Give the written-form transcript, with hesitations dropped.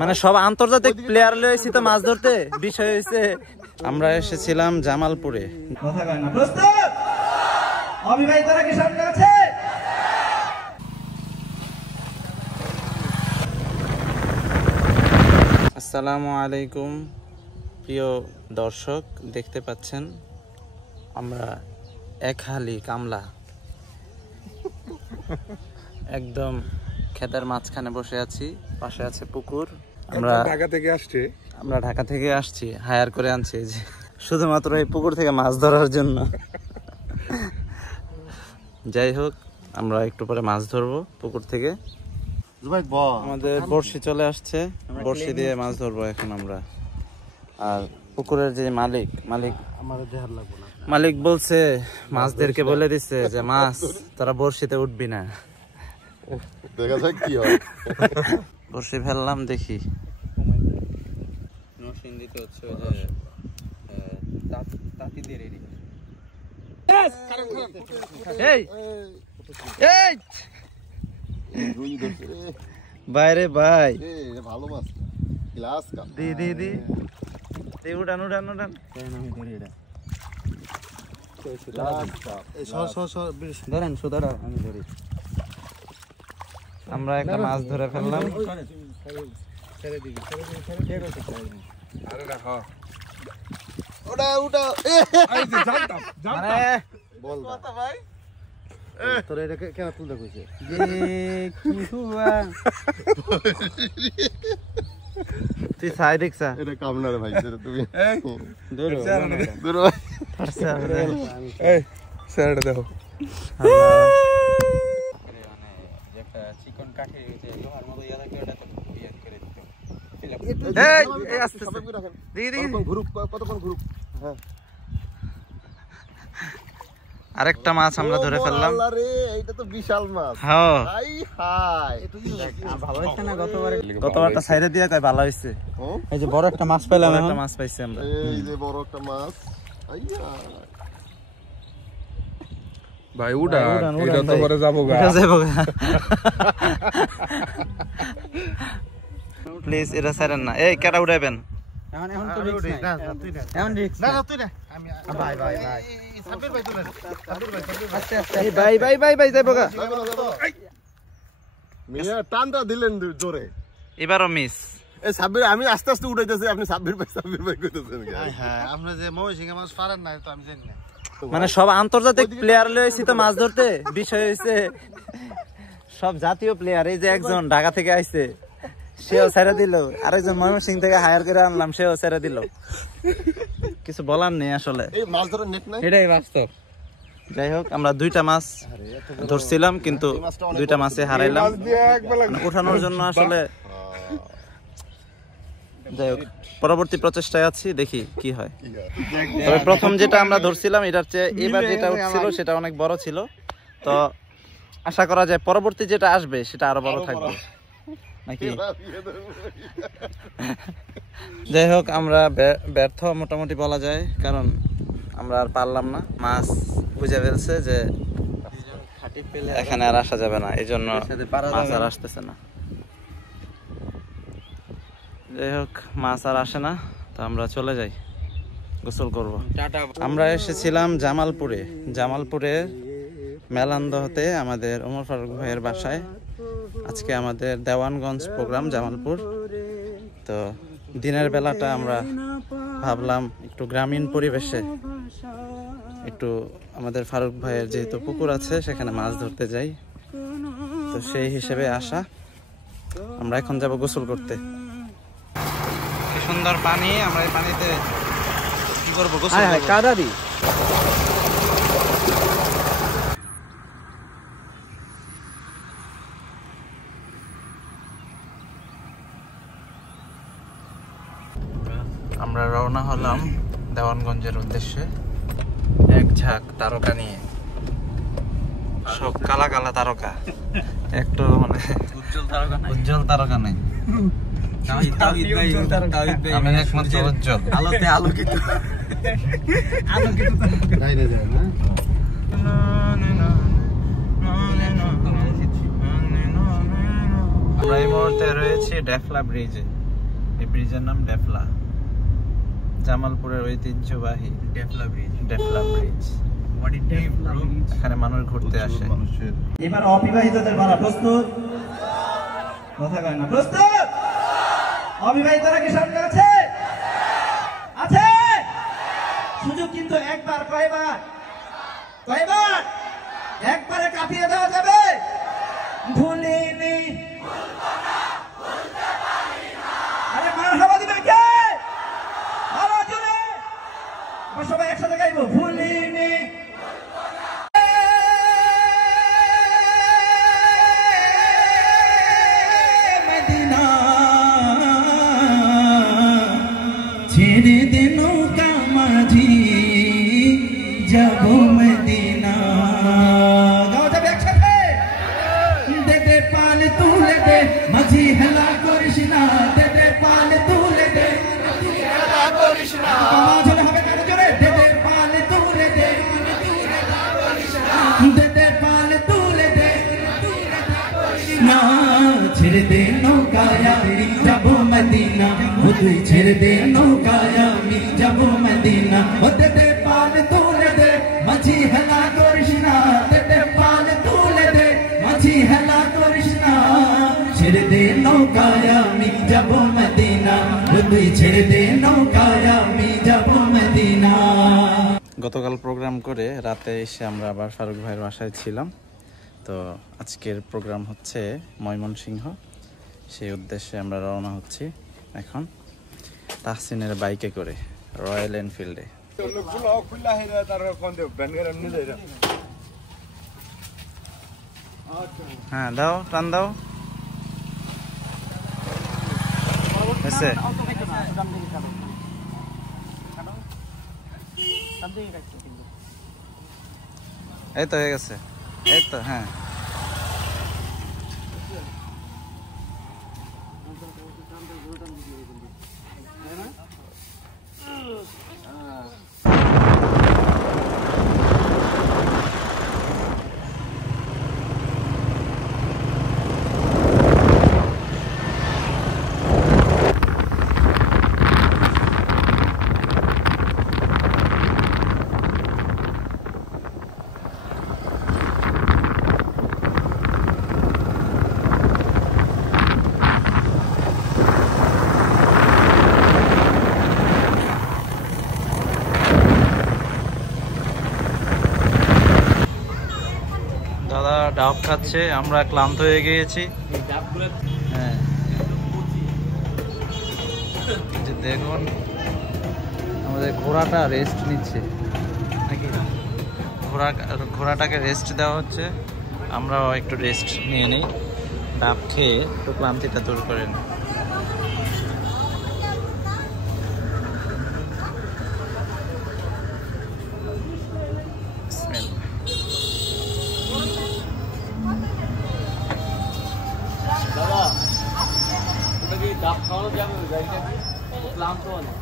মানে সব আন্তর্জাতিক প্লেয়ার লয়েছি তো মাছ ধরতে। বিষয় হয়েছে আমরা এসেছিলাম জামালপুরে। আসসালামু আলাইকুম প্রিয় দর্শক, দেখতে পাচ্ছেন আমরা এক হালি কামলা একদম ক্ষেতের মাঝখানে বসে আছি। পাশে আছে পুকুর। আমরা ঢাকা থেকে আসছি, হায়ার করে আনছি যে শুধুমাত্র এই পুকুর থেকে মাছ ধরার জন্য। যাই হোক, আমরা একটু পরে মাছ ধরবো পুকুর থেকে। আমাদের বড়শি চলে আসছে, বড়শি দিয়ে মাছ ধরবো এখন আমরা। আর পুকুরের যে মালিক বলছে, মাছদেরকে বলে দিচ্ছে যে মাছ তারা বড়শিতে উঠবি না। দেখা যাক কি হয়। বড়শি ফেললাম, দেখি বাইরে ভাই ভালো মাছ উড়ান উড়ান উড়ান। ধরেন সুদাটা আমি ধরি। আমরা একটা মাছ ধরে ফেললাম। তুই সাই দেখছা এটা কামনার ভাই তুমি দেখো চিকন কাঠি লোহার মতো ইয়া থাকে, ওটা আরেকটা মাছ আমরা ধরে ফেললাম। এটা তো বিশাল মাছ। গতবারটা সাইডে দিয়ে কয় ভালো হয়েছে। এই যে বড় একটা মাছ পাইলাম, একটা মাছ পাইছি আমরা। এই যে বড় একটা মাছ ভাই, উড়ান এটা তো পরে যাবো গা। প্লিজ এটা ছাড়েন না। এই কেটা উড়াইবেন? এখন তো রিস্ক নাই। এখন রিস্ক না, তুই না। আমি ভাই সাব্বির ভাই তুলেন। সাব্বির ভাই আস্তে আস্তে। এই ভাই যাইবো গা। মিয়া টানটা দিলেন জোরে। এবারও মিস। এই সাব্বির আমি আস্তে আস্তে উড়াইতেছি, আপনি সাব্বির ভাই কইতেছেন। হ্যাঁ, আপনি যে মৌসিঙ্গা মাছ পারেন না তো আমি জানি না। মানে সব আন্তর্জাতিক প্লেয়ার লয়েছি তো মাছ ধরতে। বিষয় হয়েছে সব জাতীয় প্লেয়ার। এই যে একজন ঢাকা থেকে আইছে, সেও ছেড়ে দিল। আরেকজন ময়মনসিংহ থেকে হায়ার করে আনলাম, সেও ছেড়ে দিল। কিছু বলার নেই আসলে, এটাই বাস্তব। যাই হোক, আমরা দুইটা মাছ ধরছিলাম, কিন্তু দুইটা মাছে হারাইলাম। উঠানোর জন্য আসলে যাই হোক, পরবর্তী প্রচেষ্টায় আছি, দেখি কি হয়। তবে প্রথম যেটা আমরা ধরছিলাম, এটার চেয়ে এবার যেটা উঠছিল সেটা অনেক বড় ছিল। তো আশা করা যায় পরবর্তী যেটা আসবে সেটা আরো বড় থাকবে নাকি। যাই হোক, আমরা ব্যর্থ মোটামুটি বলা যায়, কারণ আমরা আর পারলাম না। মাছ বুঝে ফেলছে যে এখানে আর আসা যাবে না, এই জন্য মাছ আর আসতেছে না। যাই হোক, মাছ আর আসে না, তো আমরা চলে যাই, গোসল করব। আমরা এসেছিলাম জামালপুরের মেলান্দ হতে আমাদের ওমর ফারুক ভাইয়ের বাসায়। আজকে আমাদের দেওয়ানগঞ্জ প্রোগ্রাম জামালপুর। তো দিনের বেলাটা আমরা ভাবলাম একটু গ্রামীণ পরিবেশে, একটু আমাদের ফারুক ভাইয়ের যেহেতু পুকুর আছে সেখানে মাছ ধরতে যাই, তো সেই হিসেবে আসা। আমরা এখন যাব গোসল করতে। কি সুন্দর পানি, আমরা এই পানিতে কি করবো, গোসল করব। আমরা রওনা হলাম দেওয়ানগঞ্জের উদ্দেশ্যে, এক ঝাঁক তারকা নিয়ে। সব কালা কালা তারকা, একটু মানে উজ্জ্বল তারকা নেই। আমি একমাত্র উজ্জ্বল, আলোতে আলোকিত। ডেফলা ব্রিজে। এই ব্রিজের নাম ডেফলা, জামালপুরের ঐতিহ্যবাহী ডেফলা ব্রিজ। এখানে মানুষ ঘুরতে আসে। এবার অবিবাহিতদের মারা প্রস্তুত? কথা কয় না। প্রস্তুত? অবিবাহিতরা কি সামনে আছে? আছে? সুযোগ কিন্তু একবার, কয়বার? একবারে কাটিয়ে দেওয়া যাবে? ভুলিনি। আরে মারহাবা দিবে কে? আরো জোরে। আমরা সবাই একসাথে গাইবো, ভুলিনি। ছেড়ে দে নৌকা মাঝি, যাব মদিনা। গাও যাবে একসাথে। দে দে পাল তুলে দে, মাঝি হেলা করিস না। দে দে পাল তুলে দে, হেলা করিস না। জোরে হবে কারো জোরে। দে দে পাল তুলে দে, দে দে পাল তুলে দে না। ছেড়ে দে নৌকায় আমি যাব মদিনা, ও তুই ছেড়ে দে নৌকায় আমি যাব মদিনা। ও দে দে পাল তুলে দে, মাঝি হেলা করিস না। দে দে পাল তুলে দে, মাঝি হেলা করিস না। ছেড়ে দে নৌকায় আমি যাব মদিনা, ও তুই ছেড়ে দে নৌকায় আমি যাব মদিনা। গতকাল প্রোগ্রাম করে রাতে এসে আমরা আবার ফারুক ভাইয়ের বাসায় ছিলাম। তো আজকের প্রোগ্রাম হচ্ছে ময়মনসিংহ, সেই উদ্দেশ্যে আমরা রওনা হচ্ছি এখন তাহসিনের বাইকে করে রয়্যাল এনফিল্ডে। হ্যাঁ দাও, টান দাও। এই তো হয়ে গেছে, এই তো। হ্যাঁ দাদা ডাব খাচ্ছে, আমরা ক্লান্ত হয়ে গিয়েছি। হ্যাঁ দেখুন আমাদের ঘোড়াটা রেস্ট নিচ্ছে নাকি, ঘোড়াটাকে রেস্ট দেওয়া হচ্ছে। আমরাও একটু রেস্ট নিয়ে নিই, ডাব খেয়ে একটু ক্লান্তিটা দূর করে নিই। দাদা ওটা কি ডাব খাওয়ানো যাবে? গাড়িটা কি ক্লান্ত না?